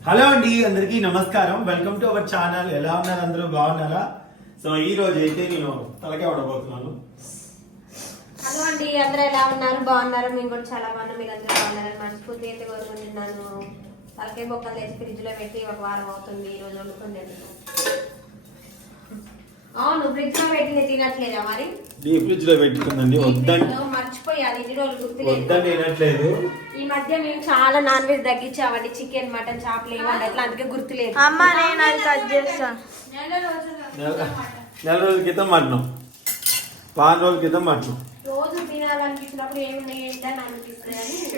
Hello అండి అందరికీ నమస్కారం. వెల్కమ్ టు అవర్ ఛానల్ ఎలా ఉన్నారు అందరూ? బాగున్నారా? సో ఈ రోజు అయితే నేను తలకే ఉండబోతున్నాను హలో అండి అందరూ ఎలా ఉన్నారు? బాగున్నారు? మేము కూడా చాలా బాగున్నాం. మీరు అందరూ బాగున్నారని మనస్ఫూర్తి అయితే కోరుకుంటున్నాను. తలకే బొక్కలు తెచ్చి ఫ్రిడ్జ్లో పెట్టి ఒక వారం అవుతుంది ఈ రోజు వండుకుంటే అవును ఫ్రిడ్జ్లో పెట్టింది తినట్లేదా మరి? డీప్ ఫ్రిడ్జ్లో పెట్టుకుందండి వద్దని మర్చిపోయాలి ఇన్ని రోజులు గుర్తులేదు వద్దని తినట్లేదు ఈ మధ్య మేము చాలా నాన్ వెజ్ తగ్గించామండి చికెన్ మటన్ చేపలు ఏమండి అట్లా అందుకే గుర్తులేదు అమ్మ నేను అది కట్ చేస్తా. నెల నెల రోజుల క్రితం మటనం వారం రోజుల క్రితం మటనం రోజు తినాలనిపించినప్పుడు ఏమున్నాయి ఏంటని అనిపిస్తుంది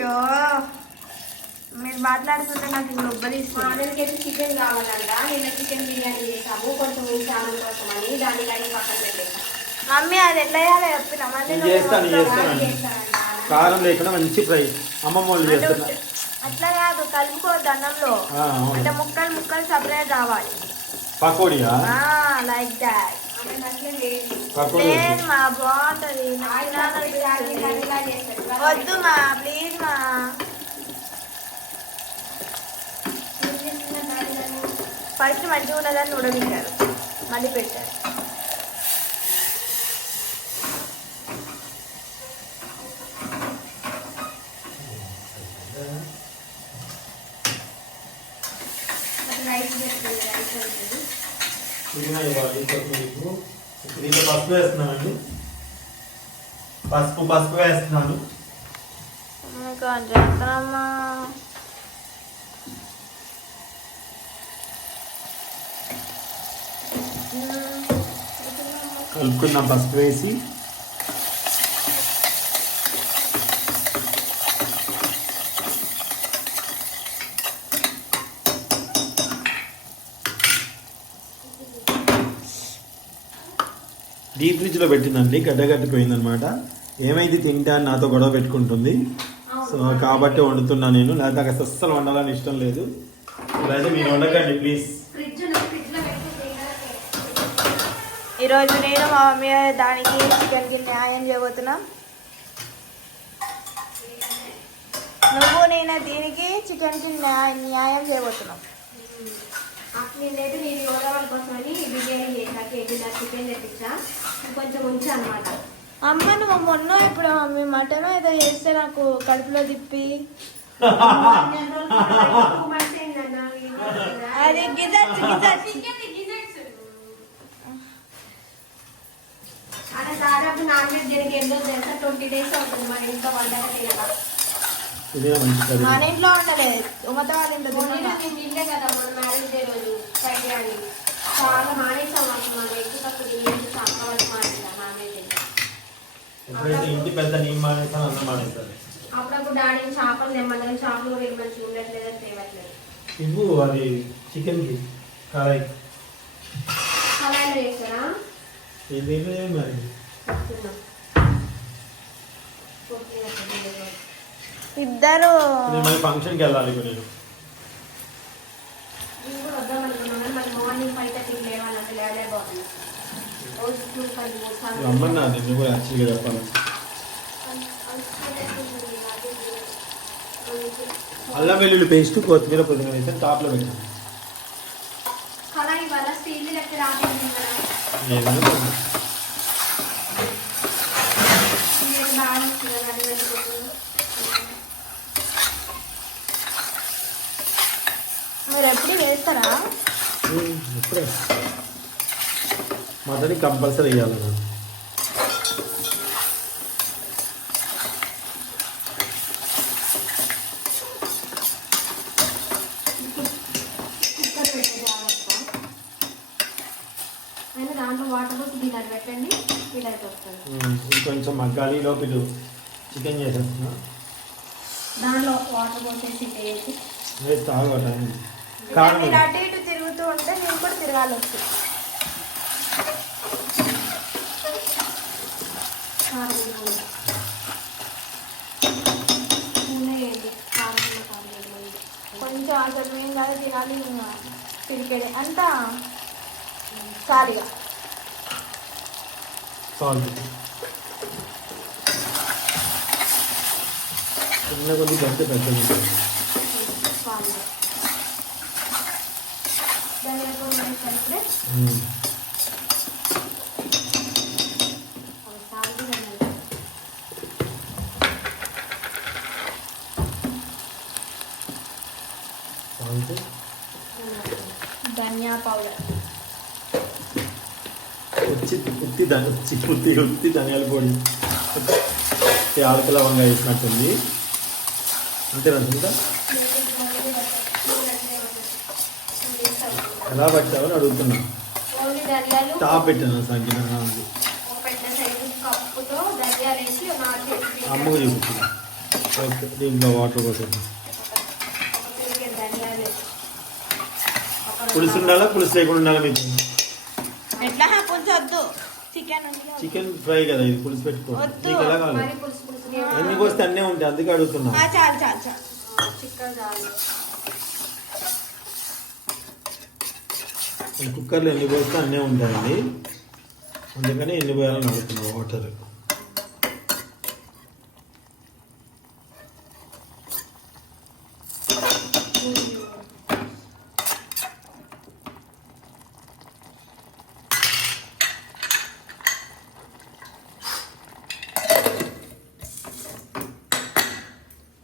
మీరు మాట్లాడుతుంటే నాకు మా ఉబ్బరిస్తుంది అన్నయ్యకైతే చికెన్ కావాలంట. నిన్న చికెన్ బిర్యానీ చేసాము కొంచెం ఛానల్ కోసం అని దాని కానీ పక్కన పెట్టేసాం మమ్మీ అది ఎట్లా చేయాలో చెప్పిన. మళ్ళీ చేస్తాను చేస్తానంట. కారం లేకుండా మంచి ఫ్రై. అమ్మమ్మ వాళ్ళు అట్లా కాదు కలుపుకోవద్దు అన్నంలో. అంటే ముక్కలు ముక్కలు సపరేట్ రావాలి పకోడియా? లైక్ దాట్ లేదు. మా బాగుంటది. వద్దు మా ప్లీజ్ మా ఏం చేస్తున్నారు నాన్నగారు? ఫస్ట్ మంచిగా ఉన్నదని ఉడవింటారు మళ్ళీ పెట్టారు. దీంట్లో పసుపు వేస్తున్నానండి. పసుపు పసుపు వేస్తున్నాను. ఇంకా చేస్తానమ్మా కలుపుకుందాం పసుపు వేసి. డీప్ ఫ్రిడ్జ్లో పెట్టిందండి గడ్డగట్టిపోయింది అనమాట ఏమైంది తింటా అని నాతో గొడవ పెట్టుకుంటుంది. సో కాబట్టి వండుతున్నా నేను. లేకపోతే అక్కడ అస్సలు వండాలని ఇష్టం లేదు. ఇప్పుడైతే మీరు వండకండి ప్లీజ్ ఫ్రిడ్జ్లో ఫ్రిడ్జ్లో పెట్టి తినడానికి. ఈరోజు నేను మా మమ్మీ దానికి చికెన్కి న్యాయం చేయబోతున్నా. నువ్వు నేను దీనికి చికెన్కి న్యాయం న్యాయం చేయబోతున్నాం. నేనైతే నేను కోసమని బిర్యానీ చేసా కేజీ దాకా చికెన్ తెప్పించా. కొంచెం ఉంచా అనమాట అమ్మ నువ్వు మొన్న ఇప్పుడు మమ్మీ మటన్ ఏదో చేస్తే నాకు కడుపులో తిప్పి. అది అలా దాదాపు నాన్ వెజ్ దీనికి ఎన్నో తెలుసా? ట్వంటీ డేస్ అవుతుంది మన ఇంట్లో వండక తినక. మన ఇంట్లో ఉండలేదు ఉమ్మత వాళ్ళ ఇంట్లో ఇల్లే కదా మన మ్యారేజ్ డే రోజు ఫ్రైడే అని. చాలా మానేసాం అసలు మనం ఎక్కువ తక్కువ తినేసి చాలా వరకు మానేసాం నాన్ వెజ్ ఎప్పుడైతే ఇంటి పెద్ద నేను అన్న అప్పుడప్పుడు డాడీ చేపలు తెమ్మన్నాను చేపలు కూడా ఏం మంచిగా ఉండట్లేదు అని తేవట్లేదు ఇవ్వు అది చికెన్కి కడాయి కళాయిలో చేస్తారా మరి. ఇద్దరు ఫంక్షన్కి వెళ్ళాలి నేను. రమ్మన్నా నిన్ను కూడా యాక్చువల్గా చెప్పాలి అల్లం వెల్లుల్లి పేస్ట్ కొత్తిమీర పుదీనా వేస్తే టాప్లో పెట్టాను మీరు ఎప్పుడు చేస్తారా ఉమ్, ఇప్పుడే. మొదటి కంపల్సరీ వేయాలి నేను కుక్కర్ పెట్టే జాగ్రత్త అయినా దాంట్లో వాటర్ పోసి దీని పెట్టండి వీలైతే వస్తుంది. ఉమ్, ఇది కొంచెం మగ్గాలి లోపు ఇటు చికెన్ చేసేస్తున్నా. దాంట్లో వాటర్ పోసేసి వేసి. కారం మీరు అటు ఇటు తిరుగుతూ ఉంటే నేను కూడా తిరగాలి వేయండి. కొంచెం అసలు మేము కాదు తినాలి పిరికెడే అంతా ఖాళీగా సాల్ట్. చిన్న కొద్ది గంట పెద్దది సాల్ట్ ధని ఉచ్చి ఉత్తి ధనియాల పొడి యాలక లవంగా వేసినట్టుంది. అంతేనా సునీత? ఎలా పట్టావని అడుగుతున్నా. ఓన్లీ ధనియాలు. టాప్ పెట్టాను సంఖ్య చేతికి అమ్మకు చూపిస్తున్నా ఓకే దీంట్లో వాటర్ కోసం పులుసు ఉండాలా? పులుసు లేకుండా ఉండాలా మీకు? చికెన్ ఫ్రై కదా ఇది పులుసు పెట్టుకో. నీకు ఎలా కావాలి? ఎన్ని పోస్తే అన్నీ ఉంటాయి అందుకే అడుగుతున్నా. చాలు చాలు చాలు. కుక్కర్లో ఎన్ని పోస్తే అన్నీ ఉంటాయండి. అందుకని ఎన్ని పోయాలని అడుగుతున్నా వాటర్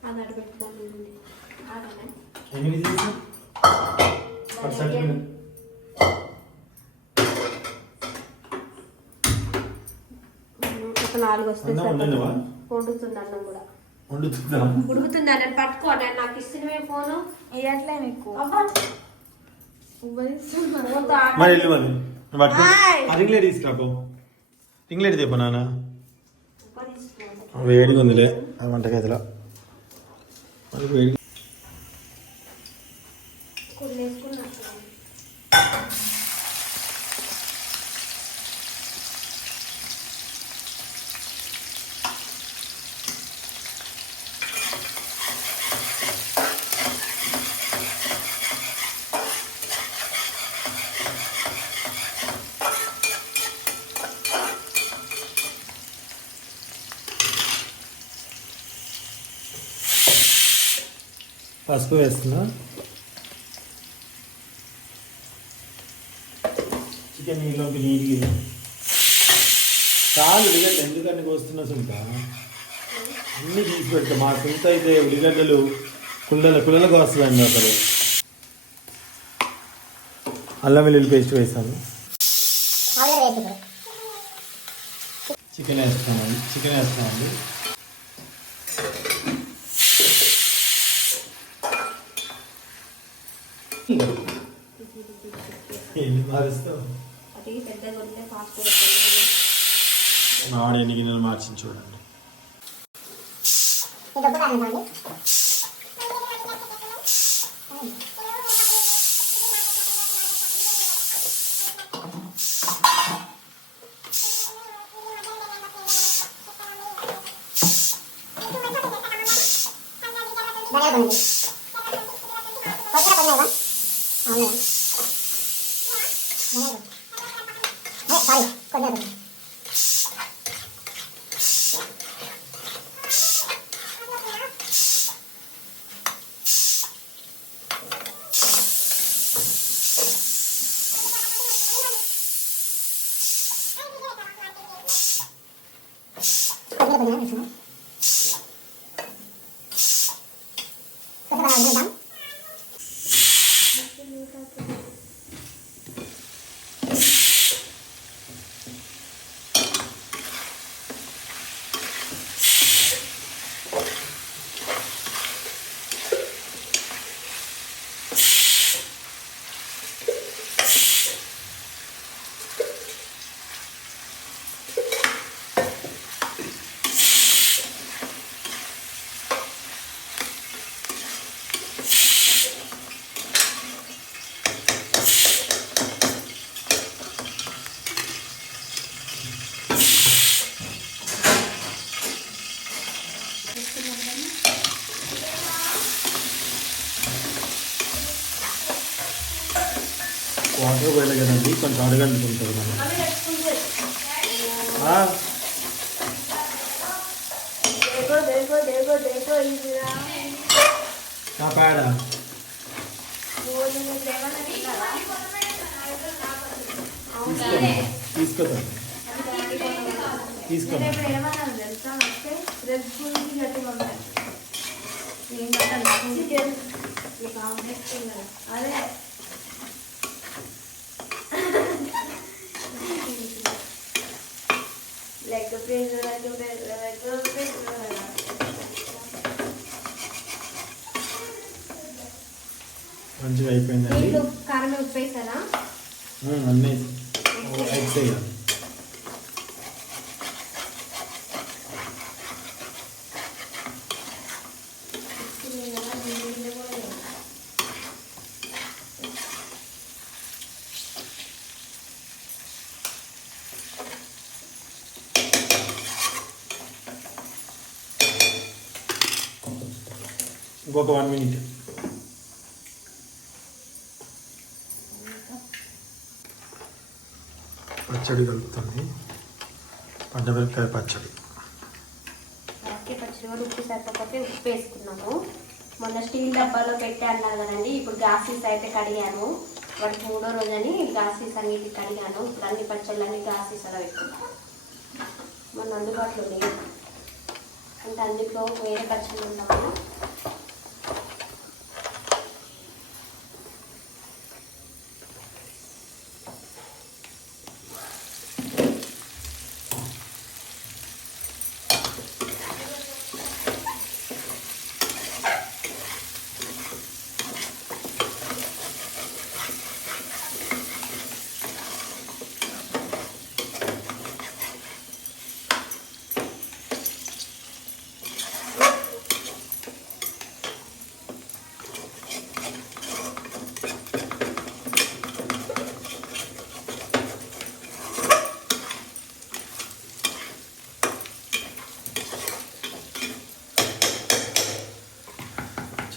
అది అటు పెట్టుకోండి ఆగనే ఎన్ని విజిల్స్ ఒక నాలుగు వస్తే అన్నం వండినవా? వండుతుంది అన్నం కూడా. వండుతుందా? ఉడుకుతుందా నేను పట్టుకోండి నాకు ఇస్తున్నవే ఫోను. ఇవ్వట్లే మరి వెళ్ళి మరి. పట్టుకో హాయ్. ఆ రింగ్ లైట్ తీసుకురాపో. రింగ్ లైట్ తెప్ప నాన్న. వేడిగా ఉందిలే. ఆ వంటగదిలో. మరి పసుపు వేస్తున్నా. చికెన్ నీళ్ళలోకి నీటికి చాలు ఉల్లిగడ్డ ఎందుకని కోస్తున్నా సుంత అన్నీ తీసి పెడతా. మా సొంత అయితే ఉల్లిగడ్డలు కుళ్ళల కుళ్ళలకు వస్తుందండి అసలు. అల్లం వెల్లుల్లి పేస్ట్ వేసాను. చికెన్ వేస్తామండి చికెన్ వేస్తామండి ఎన్ని మారుస్తావు? ఎన్ని గిన్నెలు మార్చింది చూడండి. వాటర్ हाँ। देखो देखो देखो देखो इधर क्या पाया था? वो तो जो देवा ने निकाला इसको तो इसको मेरे प्रेमा ना जलता मस्ते रेड फूल की जाती मम्मी। ये मत लिखो ये काम है। अरे మంచిగా అయిపోయిందండి. కారం ఉప్పు వేసారా ఉమ్, అన్నీ. ఎగ్స్ వేయాలి ఇంకొక వన్ మినిట్ పచ్చడి కలుపుతుంది. పండమిరపకాయ పచ్చడి. పచ్చడి కూడా ఉప్పు సరిపోతే ఉప్పు వేసుకున్నాము. మొన్న స్టీల్ డబ్బాలో పెట్టి అన్నారు కదండి ఇప్పుడు గాసీస్ అయితే కడిగాను వాటికి మూడో రోజని గాసీస్ అన్నిటి కడిగాను. ఇప్పుడు అన్ని పచ్చళ్ళన్నీ గాసీస్ అలా పెట్టుకున్నాను మొన్న అందుబాటులో లేవు. అంటే అందులో వేరే పచ్చళ్ళు ఉన్నాము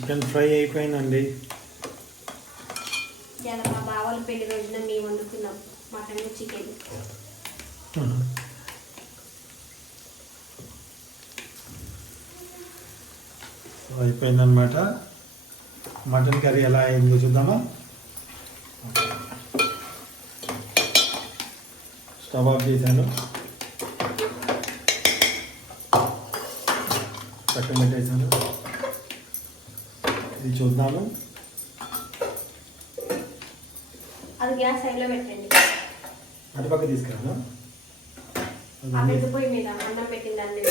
చికెన్ ఫ్రై అయిపోయిందండి. మా బావల పెళ్ళి రోజున మేము వండుకున్నాం మటన్ చికెన్. అయిపోయిందనమాట మటన్ కర్రీ ఎలా అయిందో చూద్దామా? స్టవ్ ఆఫ్ చేశాను. పక్కన పెట్టేశాను. ఇది చూద్దాము అది గ్యాస్ సైడ్లో పెట్టండి. అటుపక్క తీసుకురాను? ఆ పెద్ద పొయ్యి మీద అన్నం పెట్టండి.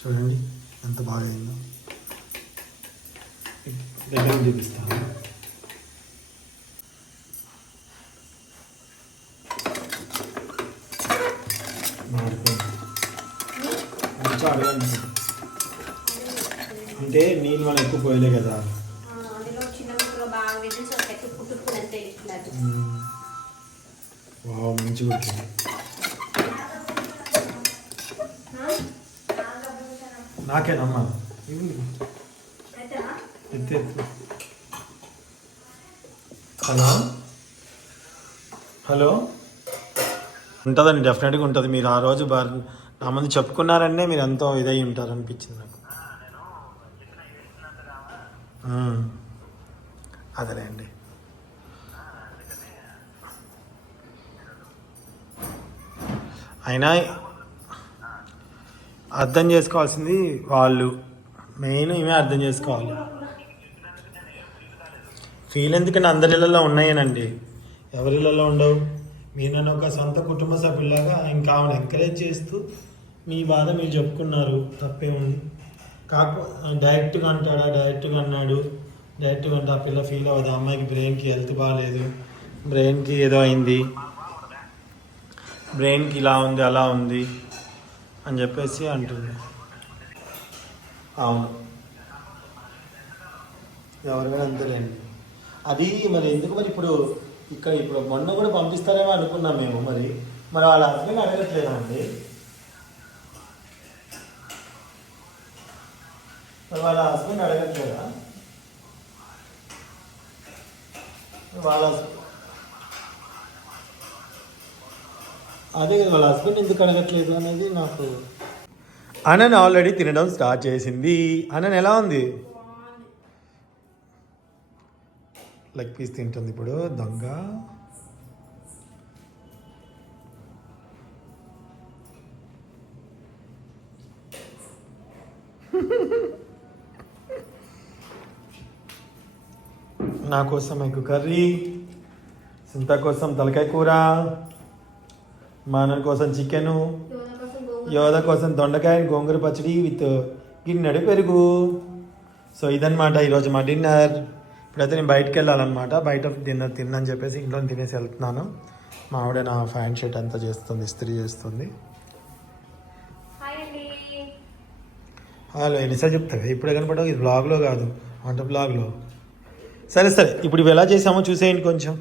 చూడండి ఎంత బాగా అయిందో. దగ్గర చూపిస్తాను. కొంచెం అడగండి అంటే నీళ్ళు మనం ఎక్కువ పోయలే కదా. వావ్ మంచిగా వచ్చింది నాకేనమ్మా ఇవ్వు. ఎత్తు ఎత్తు. హలో? హలో? ఉంటుందండి డెఫినెట్గా ఉంటుంది. మీరు ఆ రోజు బార్ నా ముందు చెప్పుకున్నారనే మీరు ఎంతో ఇదై ఉంటారు అనిపించింది నాకు. అదేలే అండి అయినా అర్థం చేసుకోవాల్సింది వాళ్ళు. మెయిన్ ఇవే అర్థం చేసుకోవాలి. ఫీల్ ఎందుకంటే అందరి ఇళ్ళలో ఉన్నాయేనండి. ఎవరి ఇళ్ళలో ఉండవు. మీరు నన్ను ఒక సొంత కుటుంబ సభ్యులాగా ఇంకా ఆమెను ఎంకరేజ్ చేస్తూ మీ బాధ మీరు చెప్పుకున్నారు తప్పే ఉంది. కాకపో డైరెక్ట్గా అంటాడా? డైరెక్ట్గా అన్నాడు. డైరెక్ట్గా అంటే ఆ పిల్ల ఫీల్ అవ్వదు. అమ్మాయికి బ్రెయిన్కి హెల్త్ బాగాలేదు బ్రెయిన్కి ఏదో అయింది. బ్రెయిన్కి ఇలా ఉంది అలా ఉంది అని చెప్పేసి అంటుంది. అవును. ఎవరికైనా అంతేలేండి అది మరి ఎందుకు మరి ఇప్పుడు ఇక్కడ ఇప్పుడు మొన్న కూడా పంపిస్తారేమో అనుకున్నాం మేము మరి. మరి వాళ్ళ హస్బెండ్ అడగట్లేదా అండి? మరి వాళ్ళ హస్బెండ్ అడగట్లేదా వాళ్ళ అదే కదా వాళ్ళ హస్బెండ్ ఎందుకు అడగట్లేదు అనేది నాకు అనన్ ఆల్రెడీ తినడం స్టార్ట్ చేసింది. అనన్ ఎలా ఉంది? లెగ్ పీస్ తింటుంది ఇప్పుడు దొంగ. నా కోసం ఎగ్ కర్రీ సింత కోసం తలకాయ కూర మా అన్న కోసం చికెను యోధ కోసం దొండకాయ గోంగూర పచ్చడి విత్ గిన్నెడు పెరుగు. సో ఇదన్నమాట ఈరోజు మా డిన్నర్. ఇప్పుడైతే నేను బయటకు వెళ్ళాలన్నమాట. బయట డిన్నర్ తిన్నని చెప్పేసి ఇంట్లో తినేసి వెళ్తున్నాను. మా ఆవిడ నా ఫ్యాన్ షర్ట్ అంతా చేస్తుంది ఇస్త్రీ చేస్తుంది. హలో ఎన్నిసార్లు చెప్తావే? ఇప్పుడే కనపడవు ఇది బ్లాగ్లో కాదు. వంట బ్లాగ్లో సరే సరే. ఇప్పుడు ఇవి ఎలా చేసామో చూసేయండి కొంచెం.